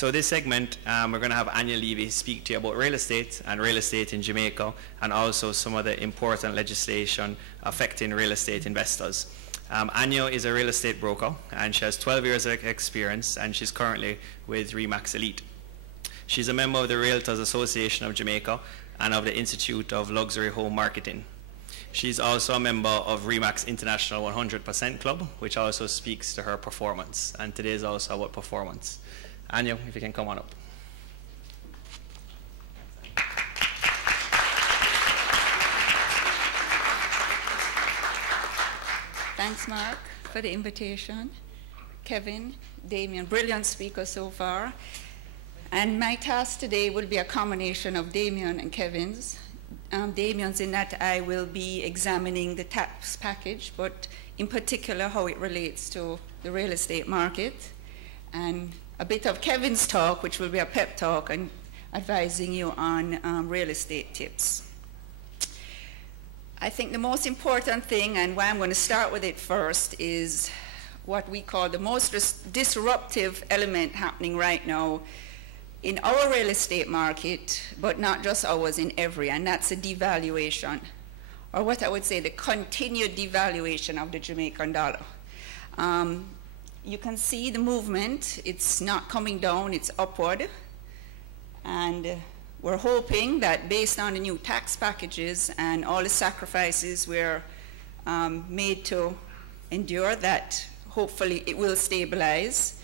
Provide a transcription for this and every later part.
So this segment, we're going to have Anya Levy speak to you about real estate and real estate in Jamaica, and also some of the important legislation affecting real estate investors. Anya is a real estate broker, and she has 12 years of experience, and she's currently with RE/MAX Elite. She's a member of the Realtors Association of Jamaica and of the Institute of Luxury Home Marketing. She's also a member of RE/MAX International 100% Club, which also speaks to her performance. And today is also about performance. Anya, if you can come on up. Thanks, Mark, for the invitation. Kevin, Damien, brilliant speaker so far. And my task today will be a combination of Damien and Kevin's. Damien's in that I will be examining the tax package, but in particular how it relates to the real estate market, and a bit of Kevin's talk, which will be a pep talk and advising you on real estate tips. I think the most important thing, and why I'm going to start with it first, is what we call the most disruptive element happening right now in our real estate market, but not just ours, in every, and that's the devaluation, or what I would say the continued devaluation of the Jamaican dollar. You can see the movement. It's not coming down, it's upward. And we're hoping that based on the new tax packages and all the sacrifices we're made to endure, that hopefully it will stabilize.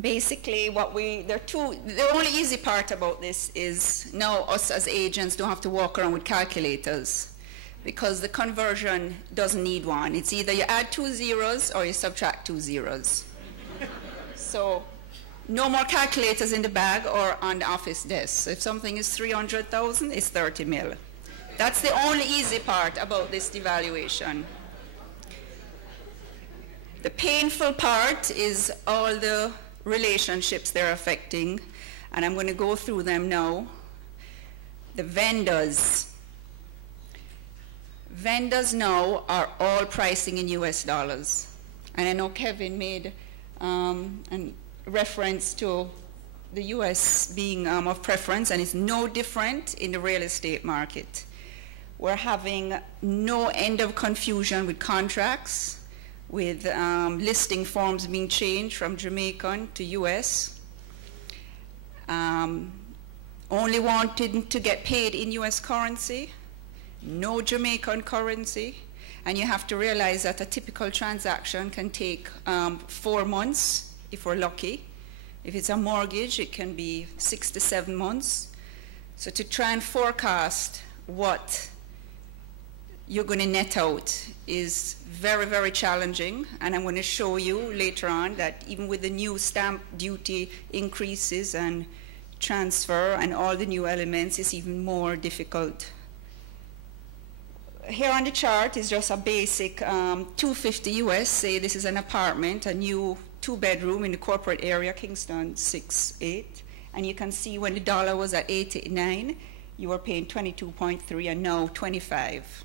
Basically, the only easy part about this is now us as agents don't have to walk around with calculators, because the conversion doesn't need one. It's either you add 2 zeros or you subtract 2 zeros. So no more calculators in the bag or on the office desk. So if something is 300,000, it's 30 mil. That's the only easy part about this devaluation. The painful part is all the relationships they're affecting, and I'm going to go through them now. The vendors. Vendors now are all pricing in US dollars. And I know Kevin made a reference to the US being of preference, and it's no different in the real estate market. We're having no end of confusion with contracts, with listing forms being changed from Jamaican to US. Only wanting to get paid in US currency, no Jamaican currency. And you have to realize that a typical transaction can take 4 months if we're lucky. If it's a mortgage, it can be 6 to 7 months. So to try and forecast what you're going to net out is very, very challenging. And I'm going to show you later on that even with the new stamp duty increases and transfer and all the new elements, it's even more difficult. Here on the chart is just a basic 250 US. Say this is an apartment, a new 2-bedroom in the corporate area, Kingston 6-8. And you can see when the dollar was at 89, you were paying 22.3 and now 25.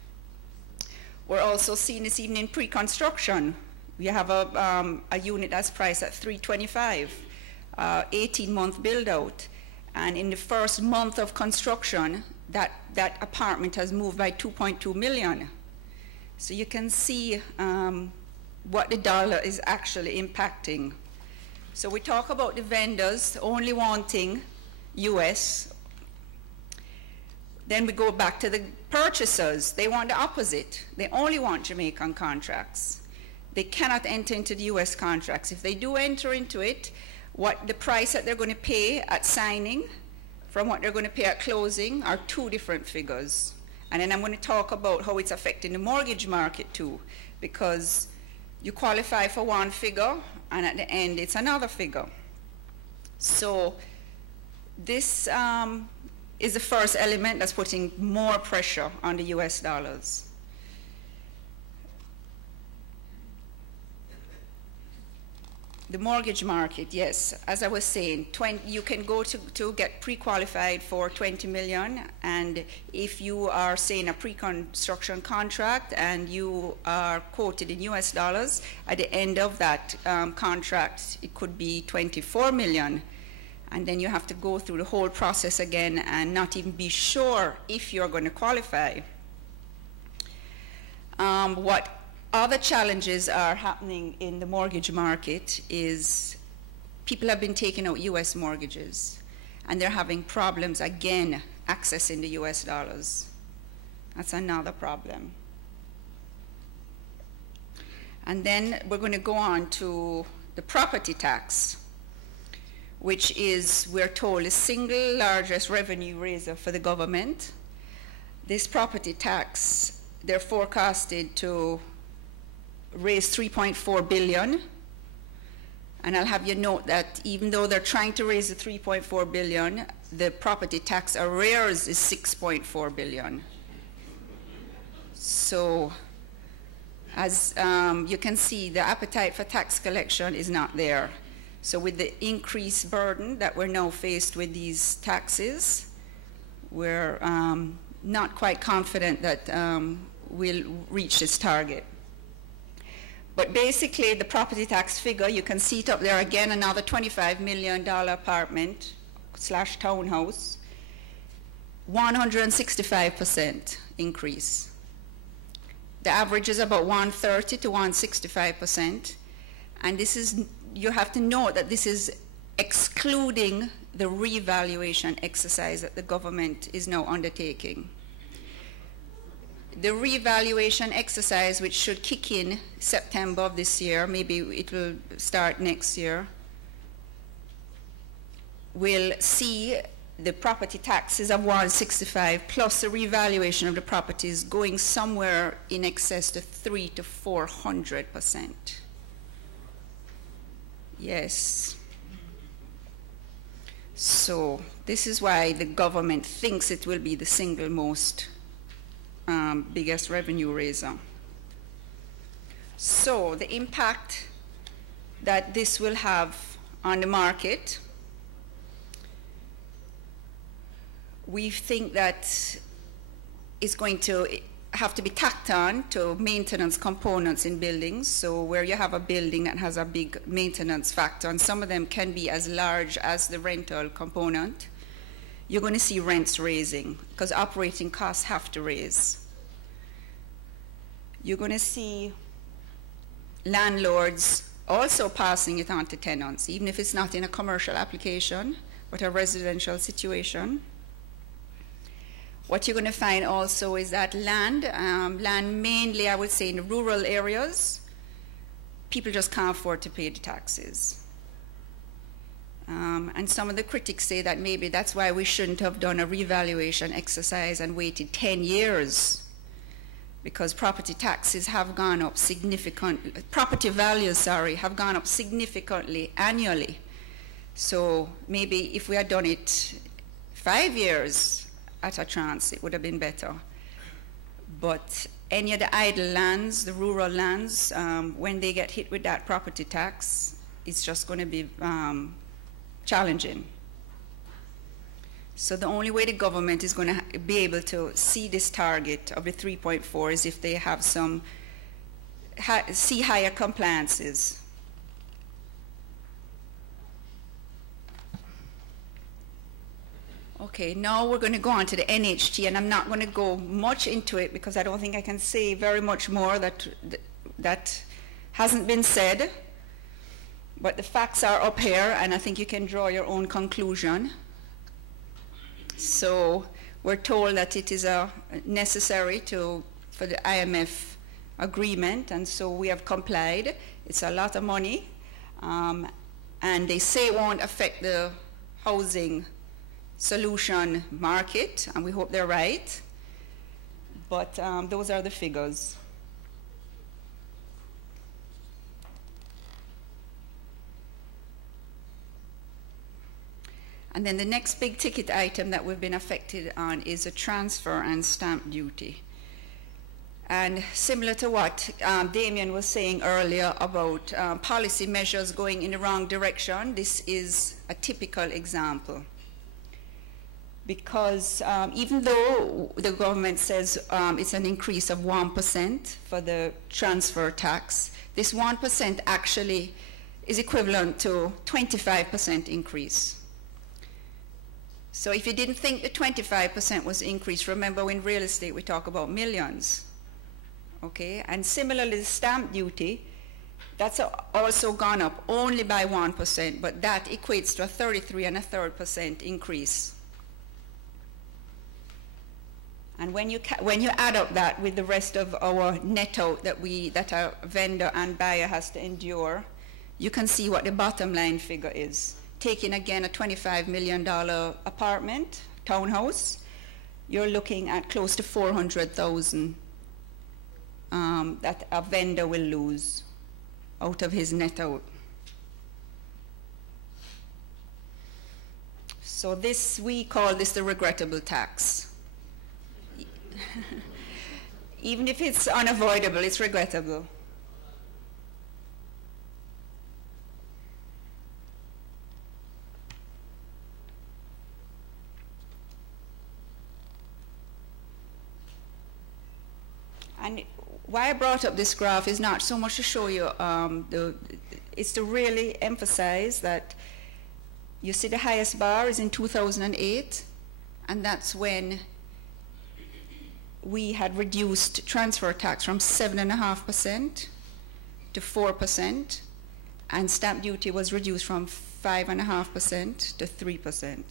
We're also seeing this even in pre-construction. We have a unit that's priced at 325, 18-month build-out. And in the first month of construction, that apartment has moved by 2.2 million. So you can see what the dollar is actually impacting. So we talk about the vendors only wanting US. Then we go back to the purchasers. They want the opposite. They only want Jamaican contracts. They cannot enter into the US contracts. If they do enter into it, what the price that they're going to pay at signing from what they're going to pay at closing are 2 different figures. And then I'm going to talk about how it's affecting the mortgage market too, because you qualify for one figure and at the end it's another figure. So this is the first element that's putting more pressure on the US dollars. The mortgage market, yes. As I was saying, you can go to get pre-qualified for 20 million, and if you are saying a pre-construction contract and you are quoted in US dollars, at the end of that contract, it could be 24 million. And then you have to go through the whole process again and not even be sure if you're going to qualify. What other challenges are happening in the mortgage market is people have been taking out US mortgages, and they're having problems again accessing the US dollars. That's another problem. And then we're going to go on to the property tax, which is, we're told, the single largest revenue raiser for the government. This property tax, they're forecasted to raise 3.4 billion. And I'll have you note that even though they're trying to raise the 3.4 billion, the property tax arrears is 6.4 billion. So as you can see, the appetite for tax collection is not there. So with the increased burden that we're now faced with these taxes, we're not quite confident that we'll reach this target. But basically, the property tax figure, you can see it up there again, another $25 million apartment / townhouse, 165% increase. The average is about 130 to 165%. And this is, you have to note that this is excluding the revaluation exercise that the government is now undertaking. The revaluation exercise, which should kick in September of this year, maybe it will start next year, will see the property taxes of 165 plus the revaluation of the properties going somewhere in excess of 300 to 400%. Yes. So this is why the government thinks it will be the single most biggest revenue raiser. So the impact that this will have on the market, we think that is going to have to be tacked on to maintenance components in buildings. So where you have a building that has a big maintenance factor, and some of them can be as large as the rental component, you're going to see rents raising because operating costs have to raise. You're going to see landlords also passing it on to tenants, even if it's not in a commercial application, but a residential situation. What you're going to find also is that land mainly, I would say, in rural areas, people just can't afford to pay the taxes. And some of the critics say that maybe that's why we shouldn't have done a revaluation exercise and waited 10 years, because property taxes have gone up significantly, property values, sorry, have gone up significantly annually. So maybe if we had done it 5 years at a chance, it would have been better. But any of the idle lands, the rural lands, when they get hit with that property tax, it's just going to be challenging. So the only way the government is going to be able to see this target of the 3.4 is if they have some, see higher compliances. Okay, now we're going to go on to the NHT, and I'm not going to go much into it because I don't think I can say very much more that hasn't been said. But the facts are up here, and I think you can draw your own conclusion. So we're told that it is necessary for the IMF agreement, and so we have complied. It's a lot of money, and they say it won't affect the housing solution market, and we hope they're right. But those are the figures. And then the next big ticket item that we've been affected on is a transfer and stamp duty. And similar to what Damien was saying earlier about policy measures going in the wrong direction, this is a typical example. Because even though the government says it's an increase of 1% for the transfer tax, this 1% actually is equivalent to 25% increase. So if you didn't think the 25% was increased, remember in real estate we talk about millions. Okay, and similarly the stamp duty, that's also gone up only by 1%, but that equates to a 33.33% increase. And when you add up that with the rest of our net out that our vendor and buyer has to endure, you can see what the bottom line figure is. Taking again a $25 million apartment, townhouse, you're looking at close to $400,000 that a vendor will lose out of his net out. So this, we call this the regrettable tax. Even if it's unavoidable, it's regrettable. And why I brought up this graph is not so much to show you, it's to really emphasize that you see the highest bar is in 2008, and that's when we had reduced transfer tax from 7.5% to 4%, and stamp duty was reduced from 5.5% to 3%.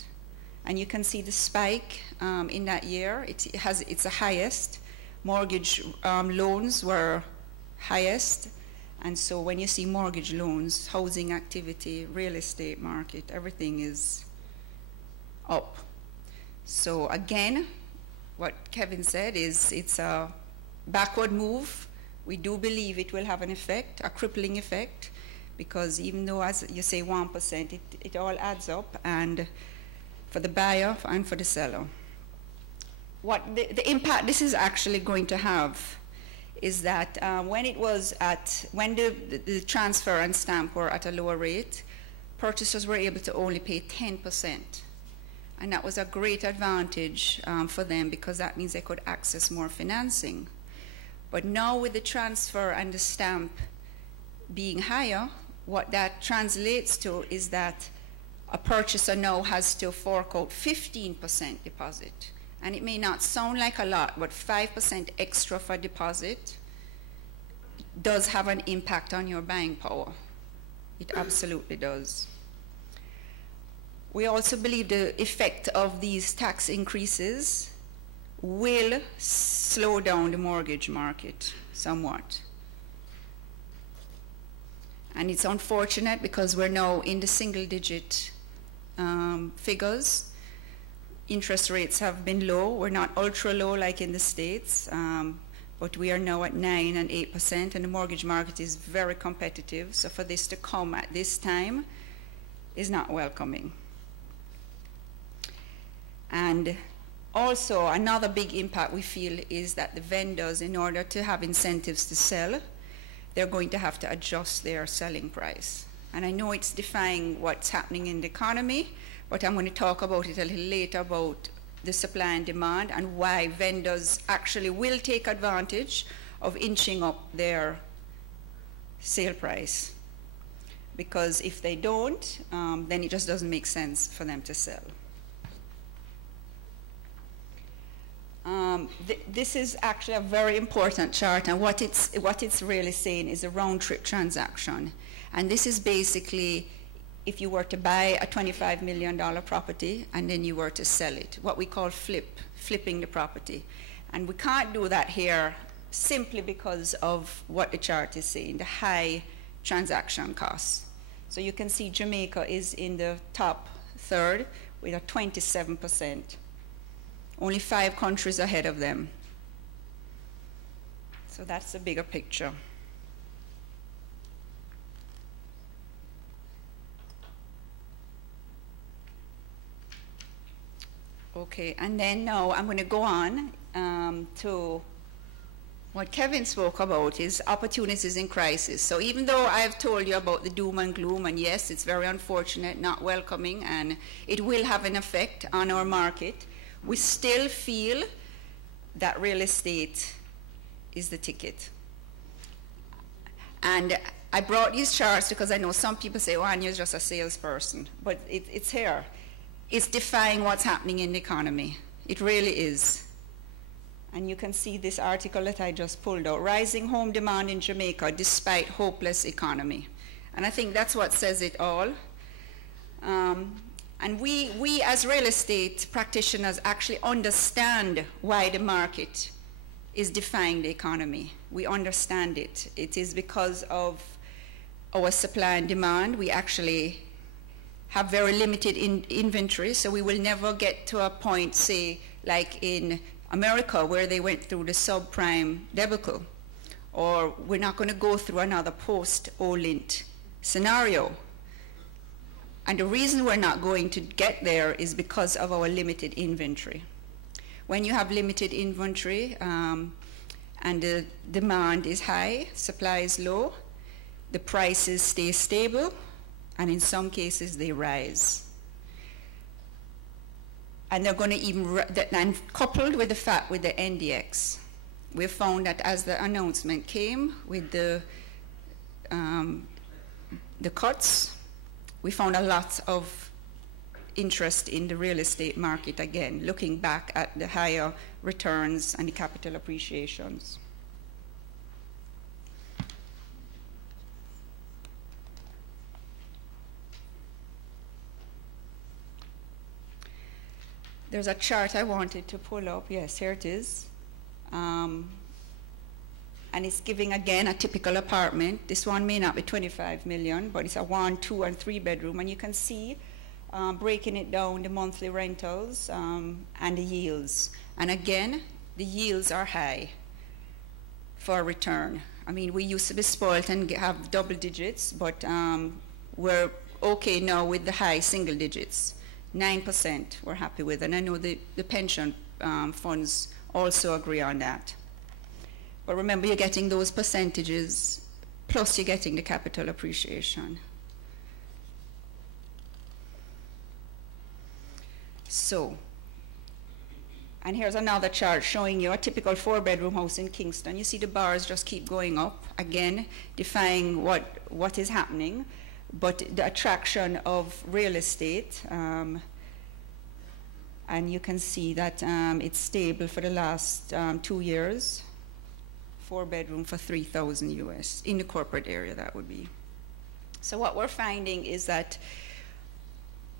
And you can see the spike in that year. It's the highest. Mortgage loans were highest, and so when you see mortgage loans, housing activity, real estate market, everything is up. So again, what Kevin said is it's a backward move. We do believe it will have an effect, a crippling effect, because even though, as you say, 1%, it all adds up, and for the buyer and for the seller. What the impact this is actually going to have is that when the transfer and stamp were at a lower rate, purchasers were able to only pay 10%. And that was a great advantage for them, because that means they could access more financing. But now with the transfer and the stamp being higher, what that translates to is that a purchaser now has to fork out 15% deposit. And it may not sound like a lot, but 5% extra for deposit does have an impact on your buying power. It absolutely does. We also believe the effect of these tax increases will slow down the mortgage market somewhat. And it's unfortunate because we're now in the single-digit figures. Interest rates have been low. We're not ultra low like in the States, but we are now at 9% and 8%, and the mortgage market is very competitive. So for this to come at this time is not welcoming. And also another big impact we feel is that the vendors, in order to have incentives to sell, they're going to have to adjust their selling price. And I know it's defying what's happening in the economy, but I'm going to talk about it a little later about the supply and demand and why vendors actually will take advantage of inching up their sale price. Because if they don't, then it just doesn't make sense for them to sell. This is actually a very important chart, and what it's really saying is a round-trip transaction. And this is basically if you were to buy a $25 million property and then you were to sell it, what we call flipping the property. And we can't do that here simply because of what the chart is saying, the high transaction costs. So you can see Jamaica is in the top third with a 27%. Only 5 countries ahead of them. So that's the bigger picture. Okay, and then now I'm going to go on to What Kevin spoke about is opportunities in crisis. So even though I've told you about the doom and gloom, and yes, it's very unfortunate, not welcoming, and it will have an effect on our market, we still feel that real estate is the ticket. And I brought these charts because I know some people say, oh, Anya's just a salesperson, but it's here. It's defying what's happening in the economy. It really is. And you can see this article that I just pulled out, rising home demand in Jamaica despite hopeless economy. And I think that's what says it all. And we as real estate practitioners actually understand why the market is defying the economy. We understand it. It is because of our supply and demand. We actually have very limited inventory, so we will never get to a point, say, like in America, where they went through the subprime debacle, or we're not going to go through another post-OLINT scenario. And the reason we're not going to get there is because of our limited inventory. When you have limited inventory and the demand is high, supply is low, the prices stay stable, and in some cases they rise. And they're going to even, and coupled with the fact with the NDX, we found that as the announcement came with the cuts, we found a lot of interest in the real estate market again, looking back at the higher returns and the capital appreciations. There's a chart I wanted to pull up. Yes, here it is. And it's giving, again, a typical apartment. This one may not be 25 million, but it's a 1, 2, and 3 bedroom. And you can see, breaking it down, the monthly rentals and the yields. And again, the yields are high for a return. I mean, we used to be spoiled and have double digits, but we're okay now with the high single digits. 9% we're happy with, and I know the pension funds also agree on that. But remember, you're getting those percentages, plus you're getting the capital appreciation. So, and here's another chart showing you a typical 4-bedroom house in Kingston. You see the bars just keep going up, again, defying what is happening. But the attraction of real estate, and you can see that it's stable for the last 2 years, 4-bedroom for 3,000 US, in the corporate area that would be. So what we're finding is that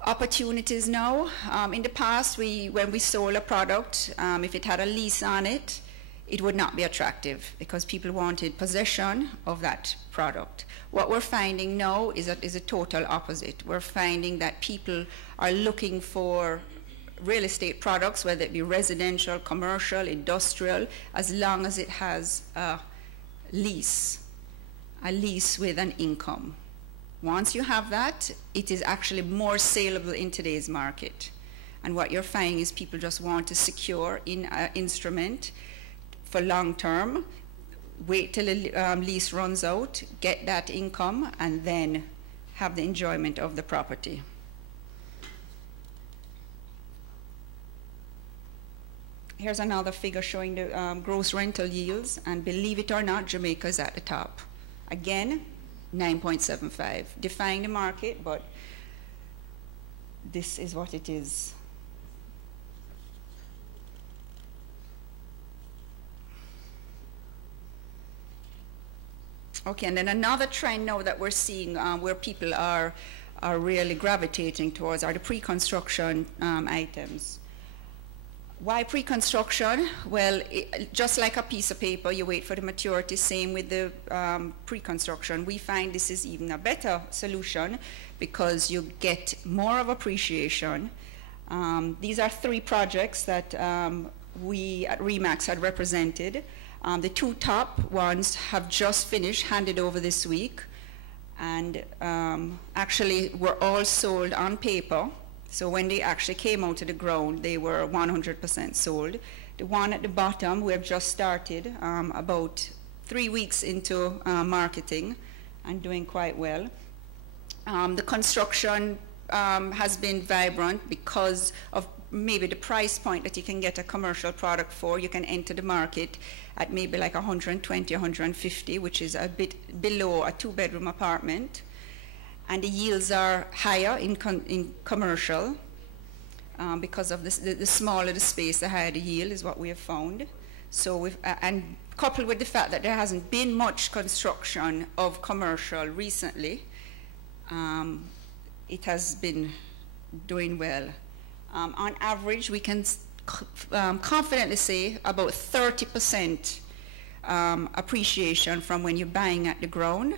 opportunities now, in the past when we sold a product, if it had a lease on it, it would not be attractive because people wanted possession of that product. What we're finding now is a total opposite. We're finding that people are looking for real estate products, whether it be residential, commercial, industrial, as long as it has a lease with an income. Once you have that, it is actually more saleable in today's market. And what you're finding is people just want to secure in an instrument for long term, wait till the lease runs out, get that income, and then have the enjoyment of the property. Here's another figure showing the gross rental yields, and believe it or not, Jamaica is at the top. Again, 9.75, defying the market, but this is what it is. Okay, and then another trend now that we're seeing where people are really gravitating towards are the pre-construction items. Why pre-construction? Well, just like a piece of paper, you wait for the maturity, same with the pre-construction. We find this is even a better solution because you get more of appreciation. These are 3 projects that we at RE/MAX had represented. The 2 top ones have just finished, handed over this week, and actually were all sold on paper. So when they actually came out to the ground, they were 100% sold. The one at the bottom, we have just started about 3 weeks into marketing and doing quite well. The construction has been vibrant because of maybe the price point that you can get a commercial product for. You can enter the market at maybe like 120, 150, which is a bit below a 2-bedroom apartment. And the yields are higher in commercial because of the smaller the space, the higher the yield is what we have found. So and coupled with the fact that there hasn't been much construction of commercial recently, it has been doing well. On average, we can confidently say about 30% appreciation from when you're buying at the ground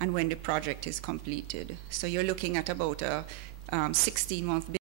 and when the project is completed. So you're looking at about a 16-month